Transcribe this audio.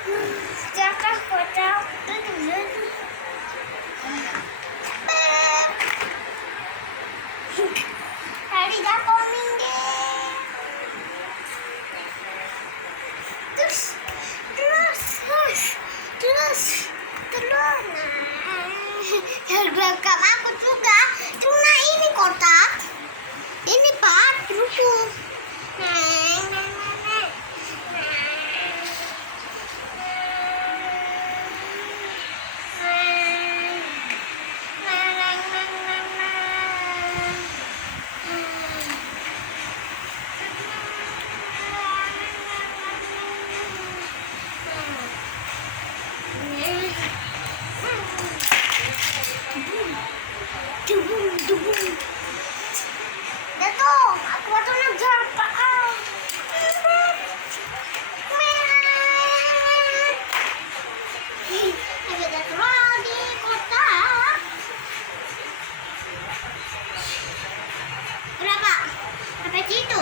Jakah kotak. Hari dah koming deh. Terus. Nah, terbelakang aku juga. Cuma ini kotak. Ini Pak, ruku. Dato, aku baru nak jumpa. Ada Dato lagi kotak. Berapa? Sampai situ.